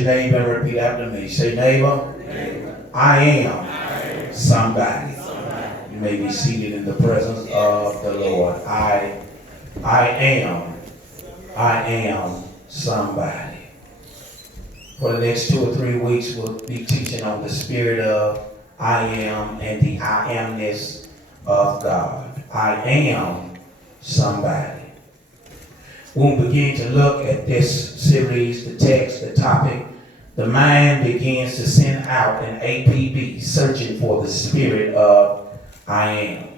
your neighbor and repeat after me. Say, neighbor, I am somebody. You may be seated in the presence of the Lord. I am somebody. For the next 2 or 3 weeks, we'll be teaching on the spirit of I am and the I amness of God. I am somebody. We'll begin to look at this series, the text, the topic. The mind begins to send out an APB, searching for the spirit of I am.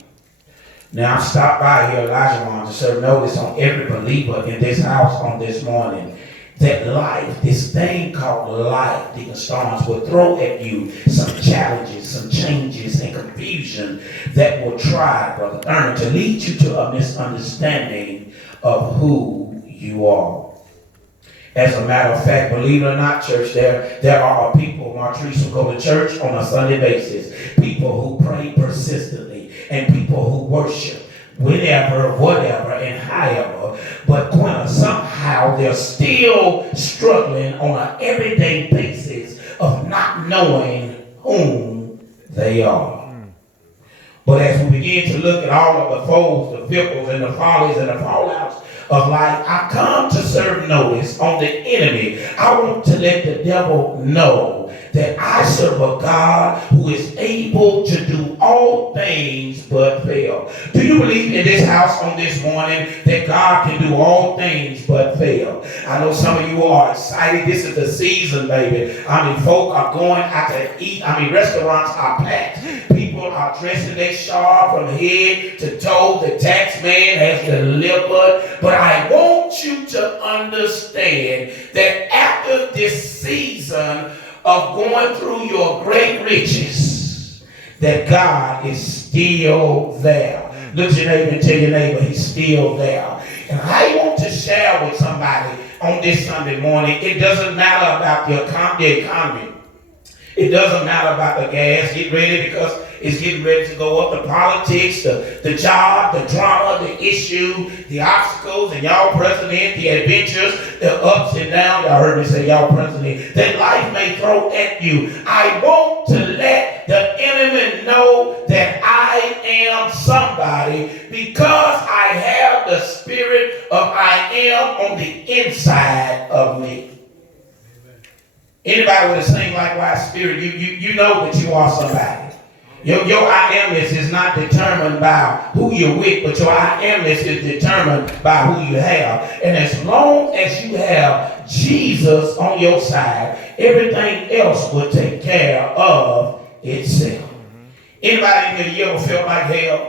Now, I stopped by here, Elijah, to serve notice on every believer in this house on this morning that life, this thing called life, Deacon Storms, will throw at you some challenges, some changes, and confusion that will try, Brother Thurman, to lead you to a misunderstanding of who you are. As a matter of fact, believe it or not, church, there are people, Martrice, who go to church on a Sunday basis, people who pray persistently, and people who worship whenever, whatever, and however, but somehow they're still struggling on an everyday basis of not knowing whom they are. But as we begin to look at all of the foes, the fickles, and the follies, and the fallouts of life, I come to serve notice on the enemy. I want to let the devil know that I serve a God who is able to do all things but fail. Do you believe in this house on this morning that God can do all things but fail? I know some of you are excited. This is the season, baby. Folk are going out to eat. Restaurants are packed. People are dressing their sharp from head to toe. The tax man has delivered. But I want you to understand that after this season of going through your great riches, that God is still there. Look at your neighbor and tell your neighbor he's still there. And I want to share with somebody on this Sunday morning, it doesn't matter about the economy. It doesn't matter about the gas. Get ready because it's getting ready to go up. The politics, the job, the drama, the issue, the obstacles, and y'all president, the adventures, the ups and downs. Y'all heard me say y'all president. That life may throw at you. I want to let the enemy know that I am somebody because I have the spirit of I am on the inside of me. Anybody with a same likewise spirit, you know that you are somebody. Your I amness is not determined by who you're with, but your I amness is determined by who you have. And as long as you have Jesus on your side, everything else will take care of itself. Anybody in here, you ever felt like hell?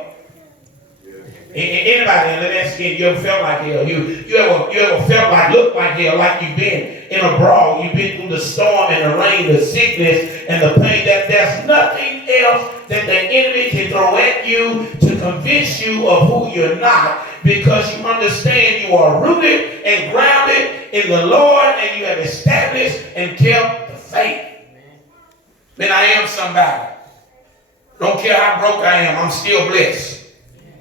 Anybody, let me ask again, you ever felt like hell? You ever felt like, looked like hell, like you've been in a brawl, you've been through the storm and the rain, the sickness and the pain, that there's nothing else that the enemy can throw at you to convince you of who you're not, because you understand you are rooted and grounded in the Lord and you have established and kept the faith. Then I am somebody. Don't care how broke I am, I'm still blessed.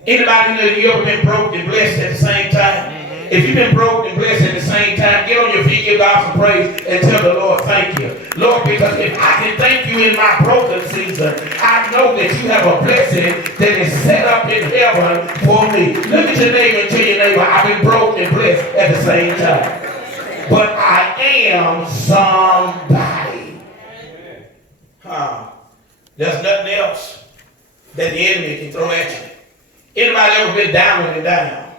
Anybody know you ever been broke and blessed at the same time? If you've been broke and blessed at the same time, get on your feet, give God some praise, and tell the Lord, thank you. Lord, because if I can thank you in my broken season, I know that you have a blessing that is set up in heaven for me. Look at your neighbor and tell your neighbor, I've been broke and blessed at the same time. But I am somebody. There's nothing else that the enemy can throw at you. Anybody ever been down and down?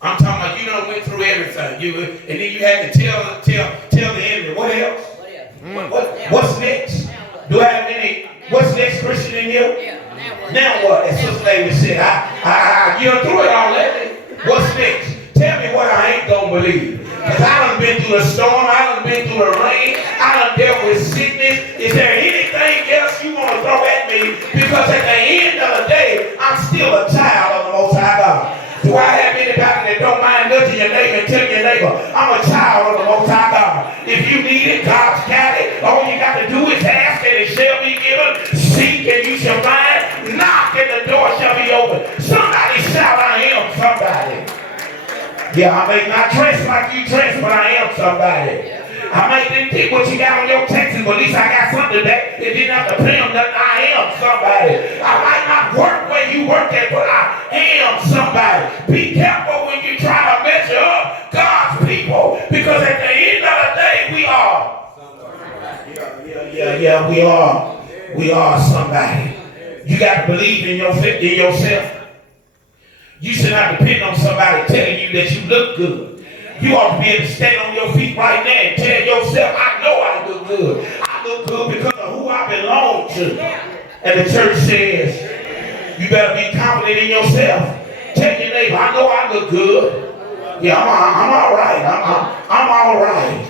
I'm talking about you done went through everything. And then you had to tell the enemy, what else? What's next? Do I have any? What's next, Christian, in here? Now what? As Sister David said, you done through it already. What's next? Tell me what I ain't gonna believe. Because I done been through the storm, I done been through the rain, I done dealt with sickness. Is there anything else you want to throw at me? Because at the end of the day, I'm still a child of the Most High God. Do I have anybody that don't mind nudging your neighbor and telling your neighbor, I'm a child of the Most High God? If you need it, God's got it. All you got to do is ask and it shall be given. Seek and you shall find. Knock and the door shall be open. Somebody shout, I am somebody. Yeah, I may not dress like you dress, but I am somebody. I might didn't get what you got on your taxes, but at least I got something that didn't have to pay them nothing. I am somebody. I might not work where you work at, but I am somebody. Be careful when you try to measure up God's people, because at the end of the day, we are. We are somebody. You got to believe in yourself. You should not depend on somebody telling you that you look good. You ought to be able to stand on your feet right now and tell yourself, I know I look good. I look good because of who I belong to. And the church says, you better be confident in yourself. Tell your neighbor, I know I look good. Yeah, I'm all right. I'm all right.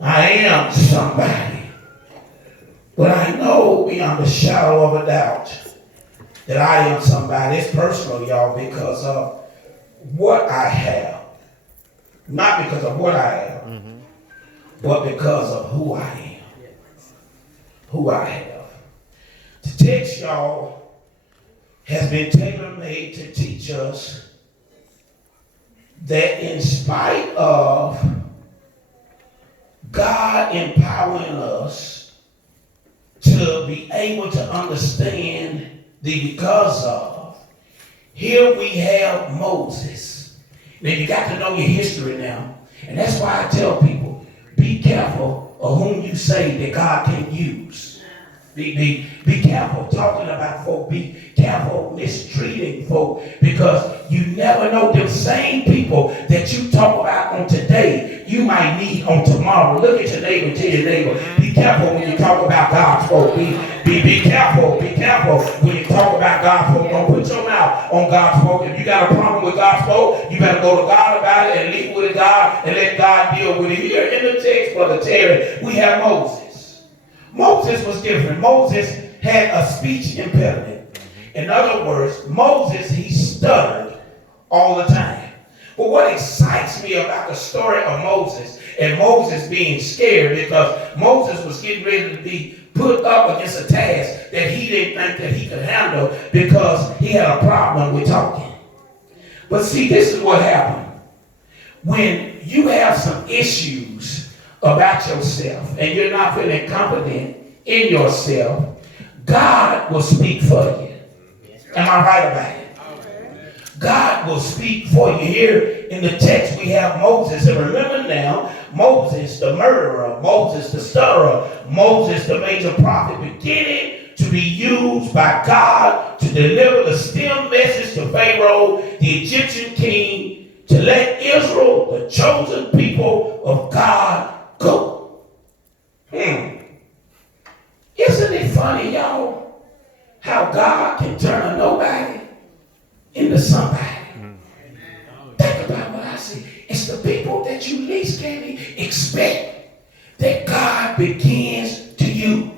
I am somebody. But I know beyond the shadow of a doubt that I am somebody. It's personal, y'all, because of what I have. Not because of what I am, but because of who I am. Who I have. The text, y'all, has been tailor-made to teach us that in spite of God empowering us to be able to understand the because of, here we have Moses. Now you got to know your history now. And that's why I tell people, be careful of whom you say that God can use. Be careful talking about folk. Be careful mistreating folk, because you never know, them same people that you talk about on today, you might need on tomorrow. Look at your neighbor and tell your neighbor, be careful when you talk about God's folk. Be careful when you talk about God's folk. Don't put your mouth on God's folk. If you got a problem with God's folk, you better go to God about it and leave with God and let God deal with it. Here in the text, Brother Terry, we have Moses. Moses was different. Moses had a speech impediment. In other words, Moses, he stuttered all the time. But what excites me about the story of Moses, and Moses being scared, because Moses was getting ready to be put up against a task that he didn't think that he could handle, because he had a problem with talking. But see, this is what happened. When you have some issues about yourself and you're not feeling confident in yourself, God will speak for you. Am I right about it? God will speak for you. Here in the text we have Moses. And remember now, Moses the murderer, Moses the stutterer, Moses the major prophet, beginning to be used by God to deliver the still message to Pharaoh, the Egyptian king, to let Israel, the chosen people of God, go. Isn't it funny, y'all, how God can turn a nobody into somebody? Think about what I see. It's the people that you least can expect that God begins to use.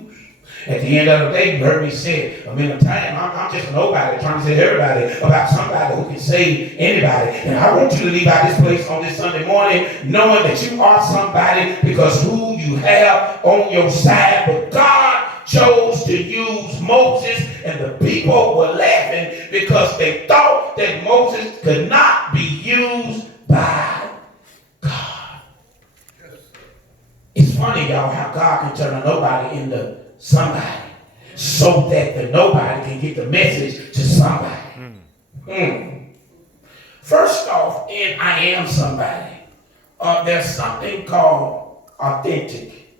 At the end of the day, you heard me say a million times, I'm just a nobody trying to tell everybody about somebody who can save anybody. And I want you to leave out this place on this Sunday morning knowing that you are somebody because who you have on your side. But God chose to use Moses, and the people were laughing because they thought that Moses could not be used by God. It's funny, y'all, how God can turn a nobody into somebody so that the nobody can get the message to somebody. First off, in I am somebody, there's something called authentic.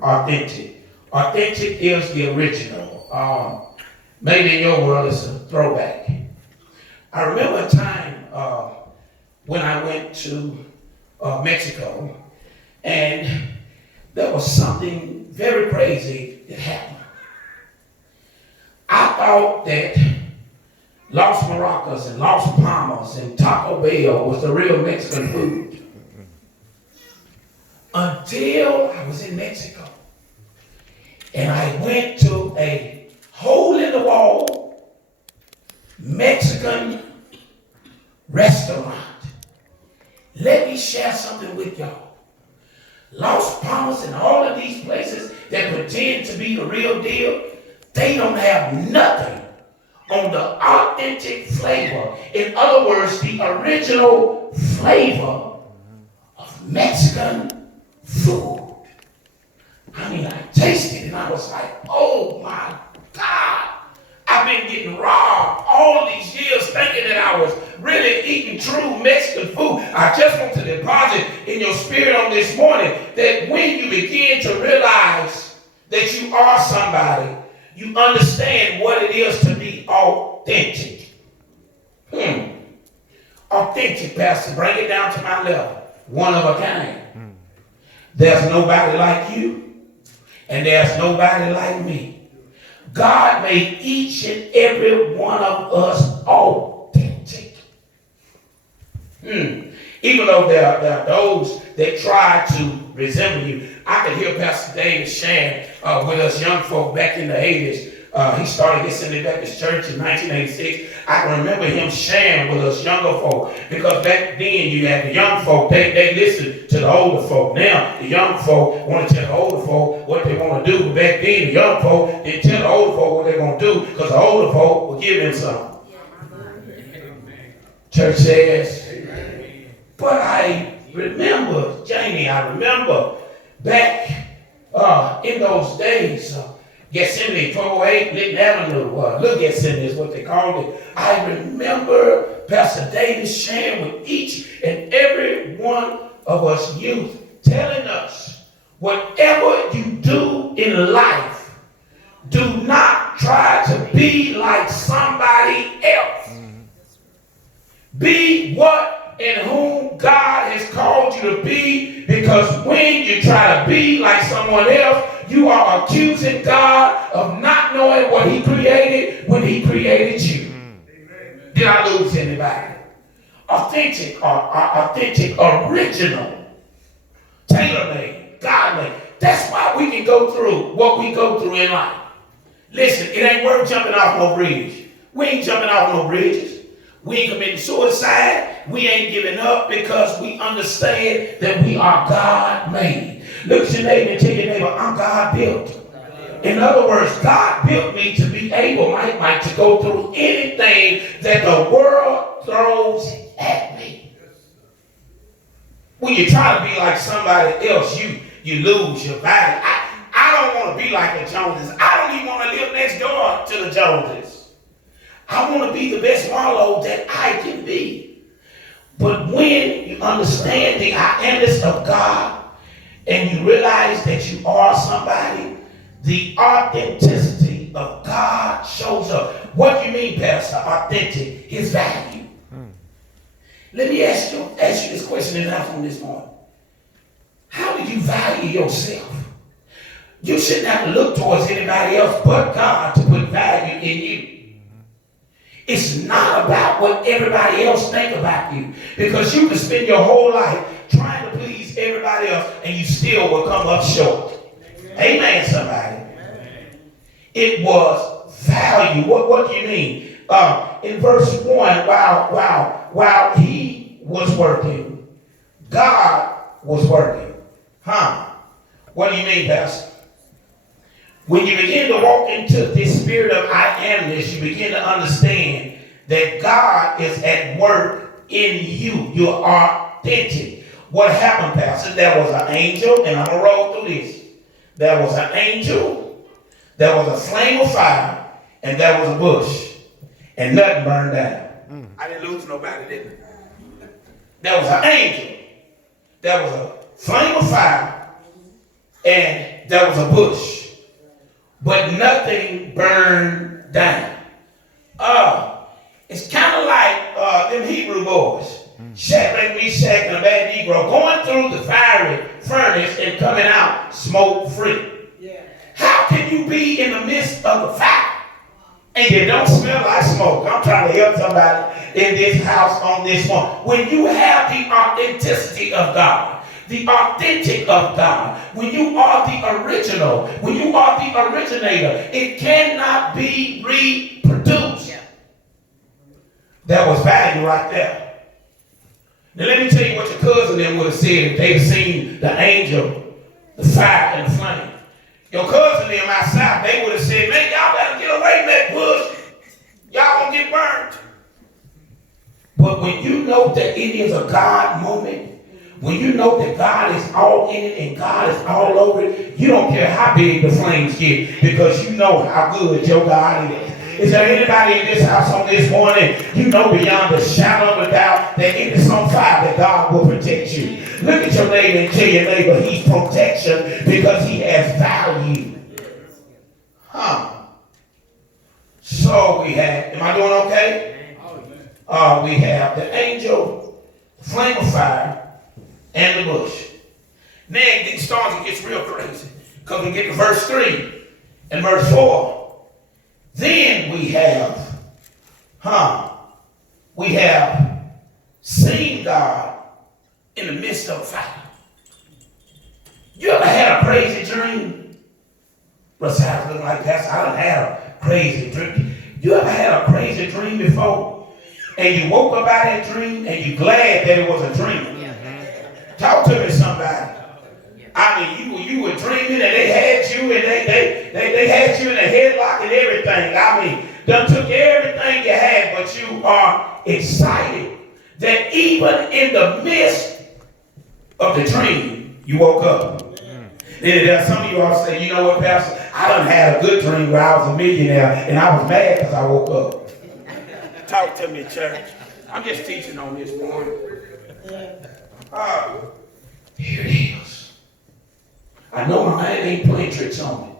Authentic is the original. Maybe in your world it's a throwback. I remember a time when I went to Mexico, and there was something very crazy that happened. I thought that Los Maracas and Los Palmas and Taco Bell was the real Mexican food. Until I was in Mexico. And I went to a hole-in-the-wall Mexican restaurant. Let me share something with y'all. Los Palmas and all of these places that pretend to be the real deal, they don't have nothing on the authentic flavor. In other words, the original flavor of Mexican food. I mean, I tasted it and I was like, oh my God. I've been getting robbed all these years thinking that I was really eating true Mexican food. I just want to deposit in your spirit on this morning that when you begin to realize that you are somebody, you understand what it is to be authentic. Authentic, Pastor. Bring it down to my level. One of a kind. There's nobody like you, and there's nobody like me. God made each and every one of us authentic. Even though there are those that try to resemble you. I could hear Pastor David sharing with us young folk back in the 80s. He started Gethsemane Baptist Church in 1986. I can remember him sharing with us younger folk, because back then you had the young folk, they listened to the older folk. Now the young folk want to tell the older folk what they want to do, but back then the young folk didn't tell the older folk what they're going to do, because the older folk would give them something. Church says, but I remember, Jamie, back in those days, Gethsemane, 408, Linton Avenue, Little Gethsemane is what they called it. I remember Pastor Davis sharing with each and every one of us youth, telling us, whatever you do in life, do not try to be like somebody else. Be what and whom God has called you to be, because when you try to be like someone else, you are accusing God of not knowing what he created when he created you. Amen. Did I lose anybody? Authentic, original, tailor-made, God-made. That's why we can go through what we go through in life. Listen, it ain't worth jumping off no bridge. We ain't jumping off no bridges. We ain't committing suicide. We ain't giving up, because we understand that we are God-made. Look at your neighbor and tell your neighbor, I'm God-built. In other words, God built me to be able, Mike, to go through anything that the world throws at me. When you try to be like somebody else, you lose your value. I don't want to be like the Joneses. I don't even want to live next door to the Joneses. I want to be the best Marlo that I can be. But when you understand the I amness of God, and you realize that you are somebody, the authenticity of God shows up. What do you mean, Pastor? Authentic, his value. Let me ask you this question in the afternoon this morning. How do you value yourself? You shouldn't have to look towards anybody else but God to put value in you. It's not about what everybody else think about you, because you can spend your whole life trying to please everybody else and you still will come up short. Amen, somebody. Amen. It was value. What do you mean? In verse 1, while he was working, God was working. What do you mean, Pastor? When you begin to walk into this spirit of I amness, you begin to understand that God is at work in you. You are authentic. What happened, Pastor? There was an angel, and I'm going to roll through this. There was an angel, there was a flame of fire, and there was a bush, and nothing burned down. I didn't lose nobody, did I? There was an angel, there was a flame of fire, and there was a bush. But nothing burned down. It's kind of like them Hebrew boys, Shadrach, Meshach, and Abednego, going through the fiery furnace and coming out smoke-free. Yeah. How can you be in the midst of the fire and you don't smell like smoke? I'm trying to help somebody in this house on this one. When you have the authenticity of God, the authentic of God, when you are the original, when you are the originator, it cannot be reproduced. Yeah. That was value right there. Now let me tell you what your cousin then would have said if they'd seen the angel, the fire, and the flame. Your cousin them outside, they would have said, man, y'all better get away from that bush. Y'all gonna get burned. But when you know that it is a God moment, When you know that God is all in it and God is all over it, you don't care how big the flames get because you know how good your God is. Is there anybody in this house on this morning, you know beyond the shadow of a doubt that if it's on fire, that God will protect you? Look at your neighbor and tell your neighbor he's protection because he has value. So we have, am I doing okay? We have the angel, the flame of fire, and the bush. Then it starts and gets real crazy. Because we get to verse 3 and verse 4. Then we have seen God in the midst of fire. You ever had a crazy dream? Brother Sal's looking like that. I done had a crazy dream. You ever had a crazy dream before? And you woke up out of that dream and you glad that it was a dream. Talk to me, somebody. I mean, you were dreaming and they had you and they had you in a headlock and everything. I mean, done took everything you had, but you are excited that even in the midst of the dream, you woke up. Then some of you all say, you know what, Pastor? I done had a good dream where I was a millionaire and I was mad because I woke up. Talk to me, church. I'm just teaching on this morning. Here it is. I know my mind ain't playing tricks on me.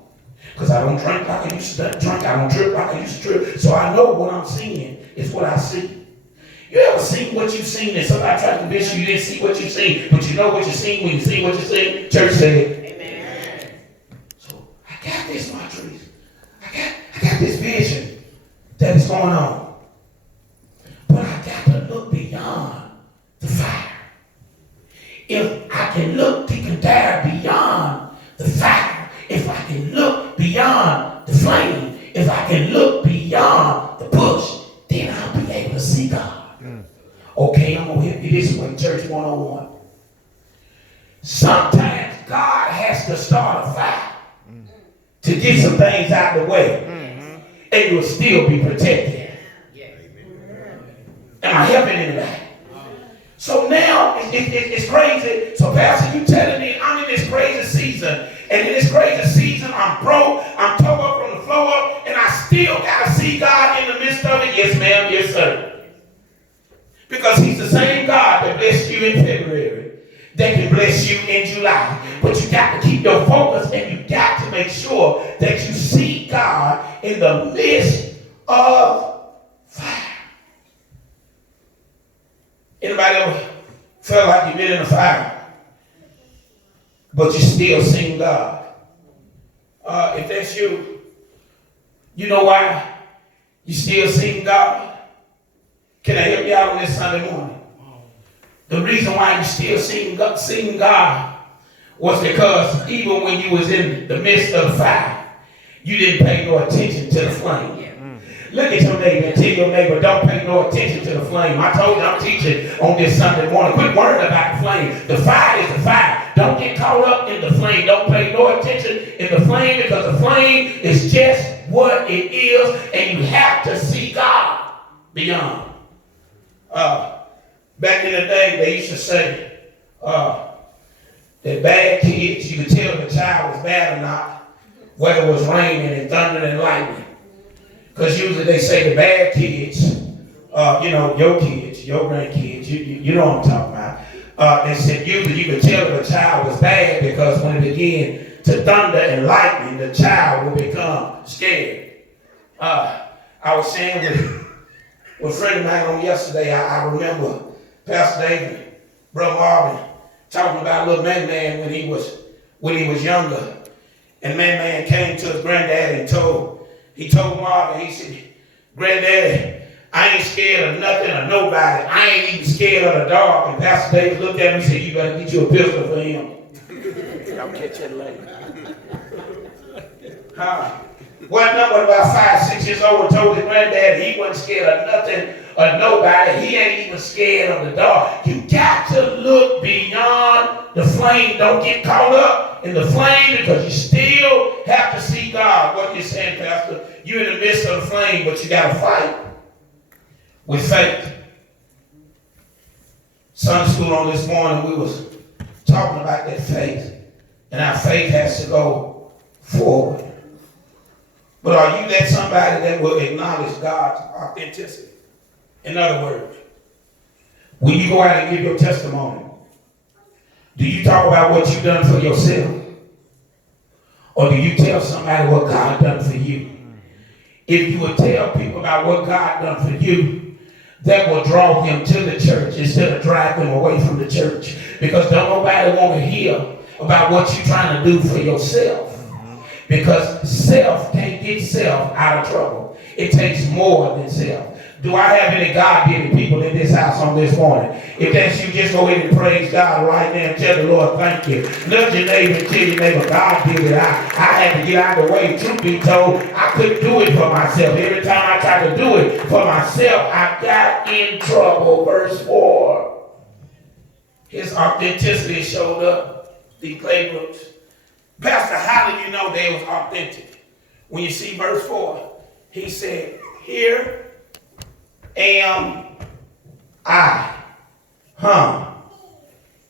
Because I don't drink like I used to drink. I don't trip like I used to trip. So I know what I'm seeing is what I see. You ever seen what you've seen and somebody tried to convince you didn't see what you've seen, but you know what you've seen when you see what you've seen? Church said. Amen. So I got this, Marjorie. I got this vision that is going on. But I got to look beyond the fire. If I can look, Deacon Dare, beyond the fire, if I can look beyond the flame, if I can look beyond the bush, then I'll be able to see God. Okay, I'm going to hit you this way, Church 101. Sometimes God has to start a fire to get some things out of the way, and you'll still be protected. Am I helping anybody? So now it's crazy. So Pastor, you telling me I'm in this crazy season. And in this crazy season, I'm broke. I'm tore up from the floor up. And I still got to see God in the midst of it. Yes, ma'am. Yes, sir. Because he's the same God that blessed you in February that can bless you in July. But you got to keep your focus and you got to make sure that you see God in the midst of fire. Anybody ever felt like you've been in a fire, but you still seen God? If that's you, you know why you still seen God? Can I help you out on this Sunday morning? The reason why you still seen God was because even when you was in the midst of the fire, you didn't pay no attention to the flame. Look at your neighbor and tell your neighbor, don't pay no attention to the flame. I told you I'm teaching on this Sunday morning. Quit worrying about the flame. The fire is the fire. Don't get caught up in the flame. Don't pay no attention in the flame because the flame is just what it is and you have to see God beyond. Back in the day, they used to say that bad kids, you could tell if a child was bad or not, whether it was raining and thunder and lightning. Because usually they say the bad kids, your kids, your grandkids, you know what I'm talking about. They said usually you could tell if a child was bad because when it began to thunder and lightning, the child will become scared. I was saying with a friend of mine on yesterday, I remember Pastor David, Brother Marvin, talking about little man when he was younger. And man came to his granddaddy and he told Marvin, he said, Granddaddy, I ain't scared of nothing or nobody. I ain't even scared of the dark. And Pastor David looked at me and said, you better get you a pistol for him. Y'all catch that later. One number about 5, 6 years old told his granddaddy he wasn't scared of nothing or nobody. He ain't even scared of the dark. You got to look beyond the flame. Don't get caught up in the flame because you still have to see God. What are you saying, Pastor? You're in the midst of the flame, but you got to fight with faith. Sunday school on this morning, we was talking about that faith. And our faith has to go forward. But are you that somebody that will acknowledge God's authenticity? In other words, when you go out and give your testimony, do you talk about what you've done for yourself? Or do you tell somebody what God done for you? If you would tell people about what God done for you, that will draw them to the church instead of drive them away from the church. Because don't nobody want to hear about what you're trying to do for yourself. Because self can't get self out of trouble. It takes more than self. Do I have any God-given people in this house on this morning? If that's you, just go ahead and praise God right now and tell the Lord, thank you. Nudge your neighbor and tell your neighbor, God did it. I had to get out of the way. Truth be told, I couldn't do it for myself. Every time I tried to do it for myself, I got in trouble. Verse 4. His authenticity showed up. The playbooks. Pastor, how do you know they was authentic? When you see verse 4, he said, here am I.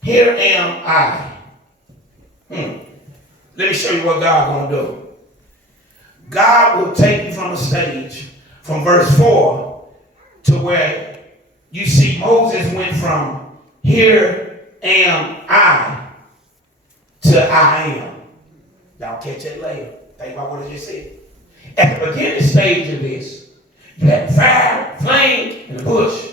Here am I. Let me show you what God gonna do. God will take you from a stage, from verse 4, to where you see Moses went from here am I to I am. Y'all catch that later. Think about what I just said. At the beginning stage of this, you had fire, flame, and the bush.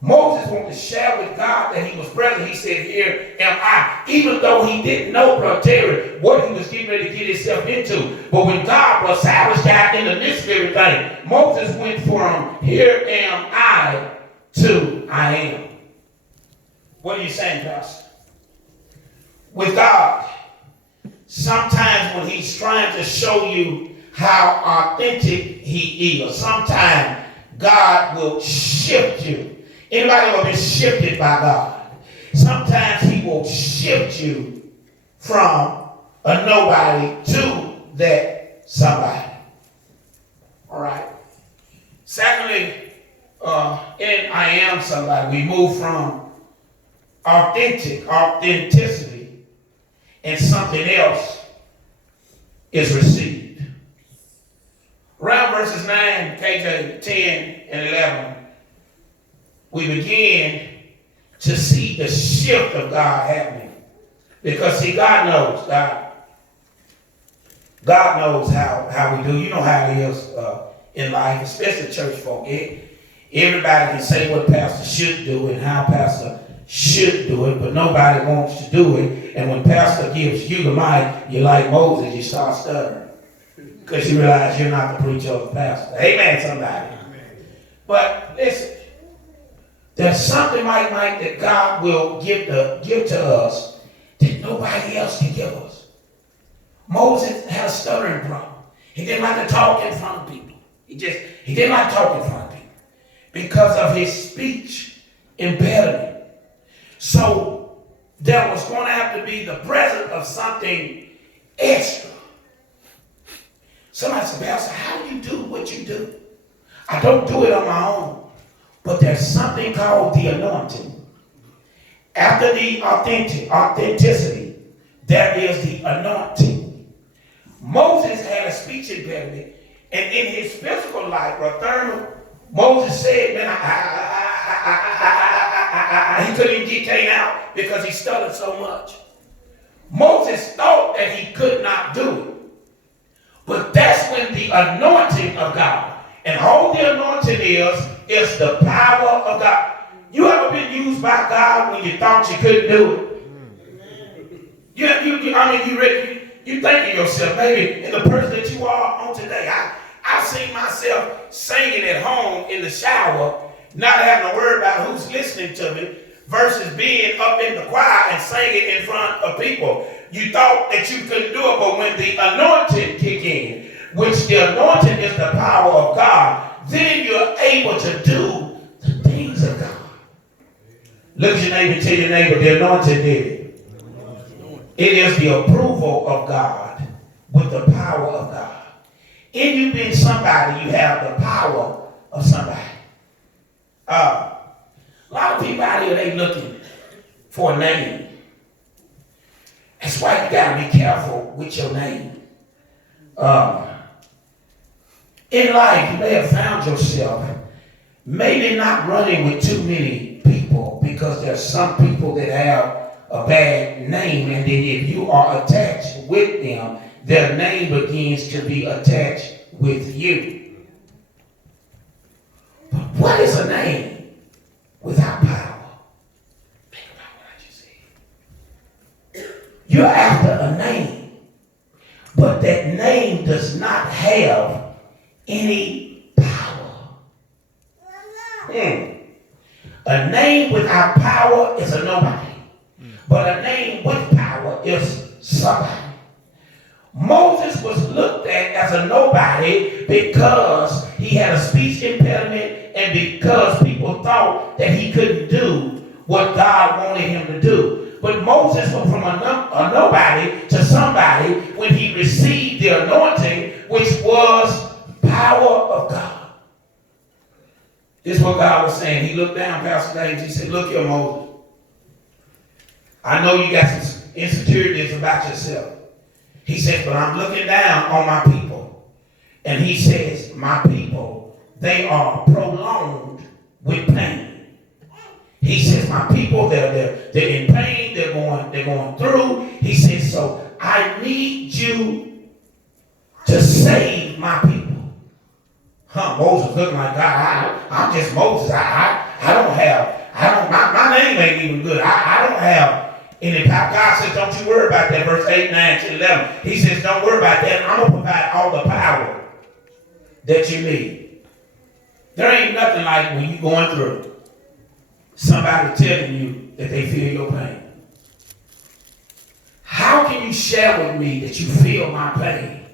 Moses wanted to share with God that he was present. He said, here am I. Even though he didn't know, Brother Terry, what he was getting ready to get himself into. But when God was established out in the midst of everything, Moses went from here am I to I am. What are you saying, Pastor? With God, sometimes when he's trying to show you how authentic he is, sometimes God will shift you. Anybody ever been shifted by God? Sometimes he will shift you from a nobody to that somebody. All right. Secondly, in I am somebody, we move from authenticity, and something else is received. Around verses 9, KJ 10 and 11, we begin to see the shift of God happening. Because see, God knows how we do. You know how it is in life, especially church folk. Everybody can say what pastor should do and how pastor should do it, but nobody wants to do it. And when pastor gives you the mic, you're like Moses, you start stuttering. Because you realize you're not the preacher or the pastor. Amen, somebody. But listen, there's something, Mike, that God will give to us that nobody else can give us. Moses had a stuttering problem. He didn't like to talk in front of people. He didn't like to talk in front of people because of his speech impediment. So there was going to have to be the presence of something extra. Somebody said, Pastor, how do you do what you do? I don't do it on my own. But there's something called the anointing. After the authenticity, there is the anointing. Moses had a speech impediment, and in his physical life, Moses said, man, he couldn't even get came out because he stuttered so much. Moses thought that he could not do it. But that's when the anointing of God, and all the anointing is the power of God. You ever been used by God when you thought you couldn't do it? You think of yourself, maybe in the person that you are on today. I've seen myself singing at home in the shower, not having to worry about who's listening to me, versus being up in the choir and singing in front of people. You thought that you couldn't do it, but when the anointing kick in, which the anointing is the power of God, then you're able to do the things of God. Look at your neighbor and tell your neighbor, the anointing did it. It is the approval of God with the power of God. In you being somebody, you have the power of somebody. A lot of people out here, they looking for a name. That's why you got to be careful with your name. In life, you may have found yourself maybe not running with too many people, because there's some people that have a bad name, and then if you are attached with them, their name begins to be attached with you. But what is a name without power? Think about what I just said. You're after a name, but that name does not have any power. A name without power is a nobody, but a name with power is somebody. Moses was looked at as a nobody because he had a speech impediment and because people thought that he couldn't do what God wanted him to do. But Moses went from a nobody to somebody when he received the anointing, which was power of God. This is what God was saying. He looked down, Pastor James. He said, look here, Moses. I know you got some insecurities about yourself. He says, but I'm looking down on my people. And he says, my people, they are prolonged with pain. He says, my people, they're in pain, they're going through. He says, so I need you to save my people. Moses looking like God. I'm just Moses. My name ain't even good. I don't have any power. God says, don't you worry about that. Verse 8, 9, 10, 11. He says, don't worry about that. I'm going to provide all the power that you need. There ain't nothing like when you're going through somebody telling you that they feel your pain. How can you share with me that you feel my pain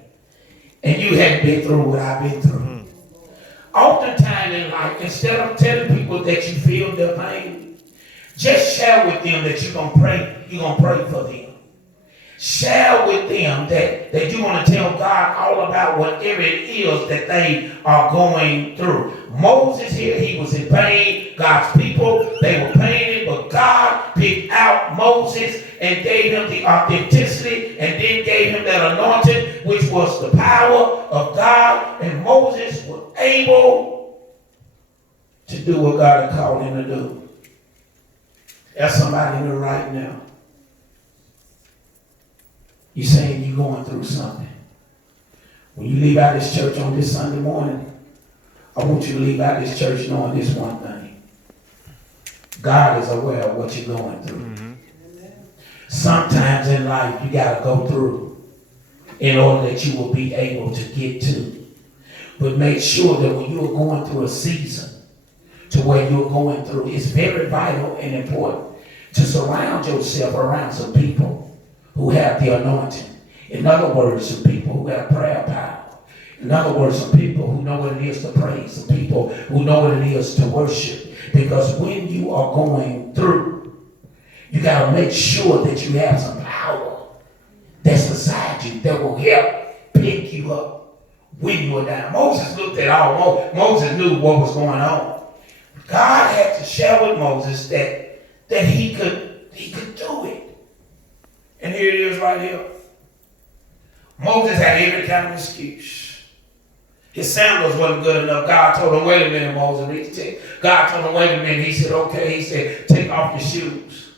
and you hadn't been through what I've been through? Oftentimes in life, instead of telling people that you feel their pain, just share with them that you're going to pray for them. Share with them that you want to tell God all about whatever it is that they are going through. Moses here, he was in pain. God's people, they were pained, but God picked out Moses and gave him the authenticity and then gave him that anointing, which was the power of God. And Moses was able to do what God had called him to do. There's somebody here right now. You're saying you're going through something. When you leave out this church on this Sunday morning, I want you to leave out this church knowing this one thing. God is aware of what you're going through. Mm-hmm. Sometimes in life you got to go through in order that you will be able to get to. But make sure that when you are going through a season to where you're going through, it's very vital and important to surround yourself around some people who have the anointing. In other words, some people who have prayer power. In other words, some people who know what it is to praise. Some people who know what it is to worship. Because when you are going through, you got to make sure that you have some power that's beside you that will help pick you up when you are down. Moses looked at all. Moses knew what was going on. God had to share with Moses that he could do it. And here it is right here. Moses had every kind of excuse. His sandals wasn't good enough. God told him, wait a minute, Moses. God told him, wait a minute. He said, okay. He said, take off your shoes.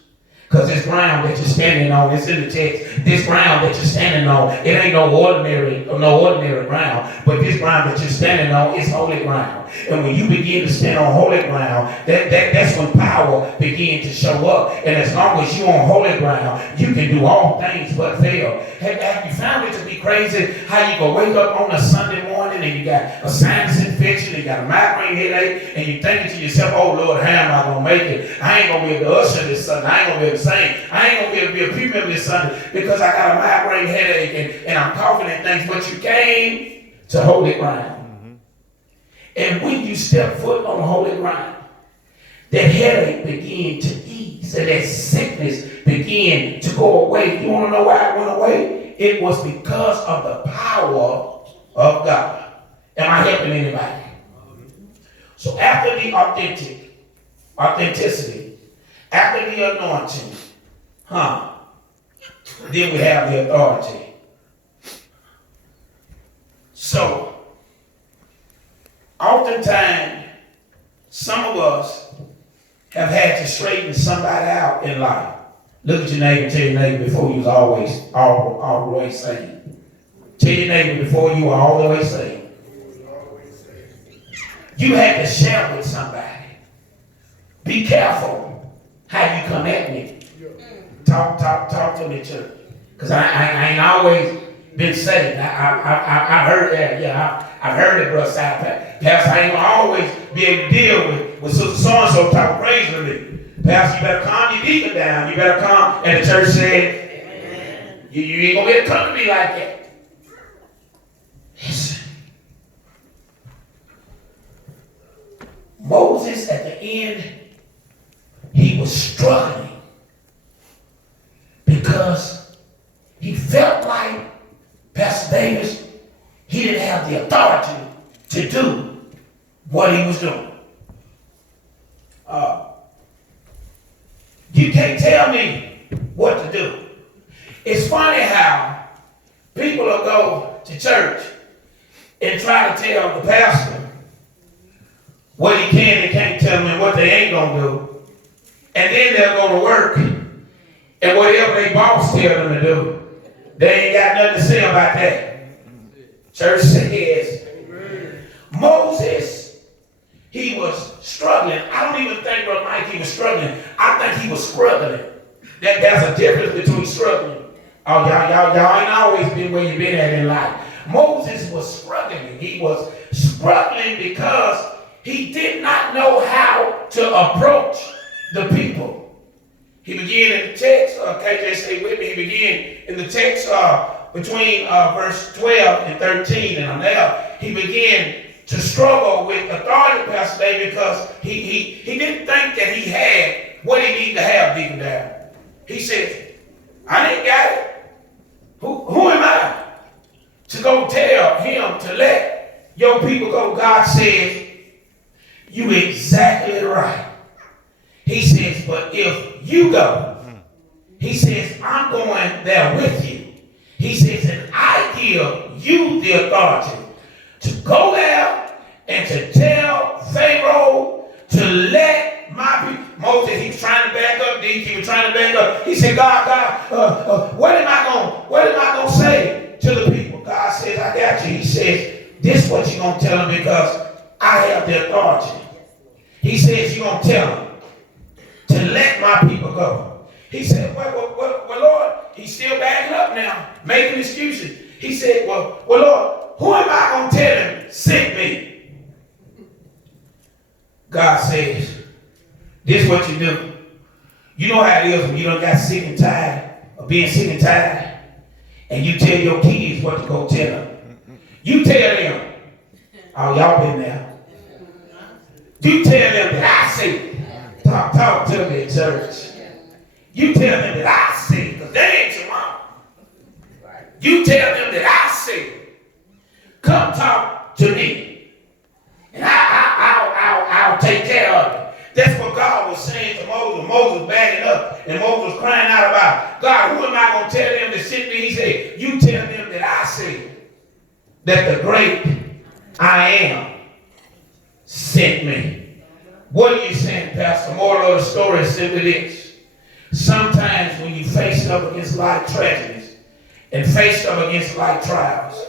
Because this ground that you're standing on, it's in the text, this ground that you're standing on, it ain't no ordinary ground, but this ground that you're standing on is holy ground. And when you begin to stand on holy ground, that's when power begins to show up. And as long as you're on holy ground, you can do all things but fail. Have you found it to be crazy how you go wake up on a Sunday morning and you got a sinus infection, and you got a migraine headache, and you thinking to yourself, oh Lord, how am I going to make it? I ain't going to be able to usher this Sunday. I ain't going to be able to sing. I ain't going to be able to be a people this Sunday because I got a migraine headache and I'm coughing and things. But you came to holy ground. Mm-hmm. And when you step foot on holy ground, that headache began to ease and that sickness began to go away. You want to know why it went away? It was because of the power of God. Am I helping anybody? So after the authenticity, after the anointing, then we have the authority. So, oftentimes, some of us have had to straighten somebody out in life. Look at your neighbor and tell your neighbor before you was always saved. Tell your neighbor before you were all the way saved. You had to share with somebody. Be careful how you come at me. Talk to me, church. Because I ain't always been saved. I heard that. Yeah, I've heard it, brother Side. Pastor, I ain't gonna always be able to deal with sister so-and-so talk crazy to me. Pastor, you better calm your deacon down. You better calm. And the church said, you ain't gonna be able to come to me like that. Listen. Moses at the end, he was struggling because he felt like, Pastor Davis, he didn't have the authority to do what he was doing. You can't tell me what to do. It's funny how people will go to church and try to tell the pastor what he can and can't tell them and what they ain't going to do. And then they'll go to work and whatever their boss tell them to do, they ain't got nothing to say about that. Church says, Moses, he was struggling. I don't even think, Brother Mike, he was struggling. I think he was struggling. There's a difference between struggling. Oh, y'all ain't always been where you've been at in life. Moses was struggling. He was struggling because he did not know how to approach the people. He began in the text, KJ, stay with me. He began in the text between verse 12 and 13. And now he began to struggle with authority, Pastor Dave, because he didn't think that he had what he needed to have deep down. He said, I ain't got it. Who am I to go tell him to let your people go? God says, you exactly right. He says, but if you go, he says, I'm going there with you. He says, and I give you the authority to go there and to tell Pharaoh to let my people. Moses, he was trying to back up. He was trying to back up. He said, God, what am I going to say to the people? God says, I got you. He says, this is what you're going to tell them because I have the authority. He says, you're going to tell them to let my people go. He said, well, Lord, he's still backing up now, making excuses. He said, well, Lord, who am I going to tell him sent me? God says, this is what you do. You know how it is when you done got sick and tired of being sick and tired, and you tell your kids what to go tell them. You tell them, oh, y'all been there. You tell them that I see. Talk to me, church. You tell them that I see, because they ain't your mom. You tell them that I see. Come talk to me, and I'll take care of it. That's what God was saying to Moses. Moses backing up, and Moses was crying out about, God, who am I going to tell them to send me? He said, you tell them that I see that the great I am sent me. What are you saying, Pastor? Moral of the story is simply this. Sometimes when you face up against life tragedies and face up against life trials,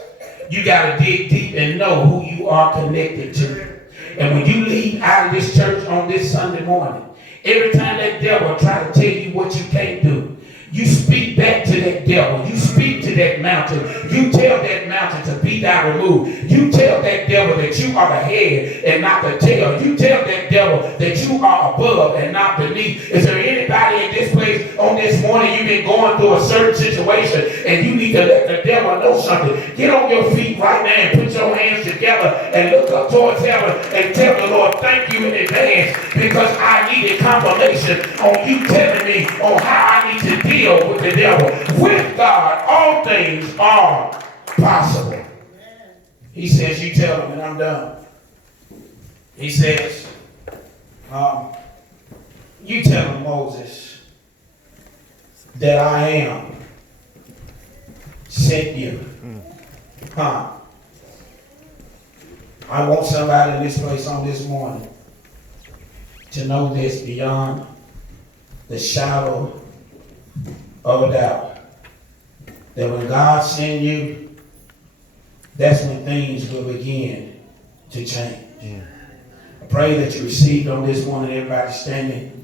you got to dig deep and know who you are connected to. And when you leave out of this church on this Sunday morning, every time that devil try to tell you what you can't do, you speak back to that devil. You speak to that mountain. You tell that mountain to be thou removed. You tell that devil that you are the head and not the tail. You tell that devil that you are above and not beneath. Is there anybody in this place on this morning you've been going through a certain situation and you need to let the devil know something? Get on your feet right now and put your hands together and look up towards heaven and tell the Lord, thank you in advance because I needed confirmation on you telling me on how I need to deal with the devil. With God, all things are possible. He says, you tell him, and I'm done. He says, you tell him, Moses, that I am sent you. Huh? I want somebody in this place on this morning to know this beyond the shadow of a doubt. That when God sends you, that's when things will begin to change. I pray that you received on this morning, everybody standing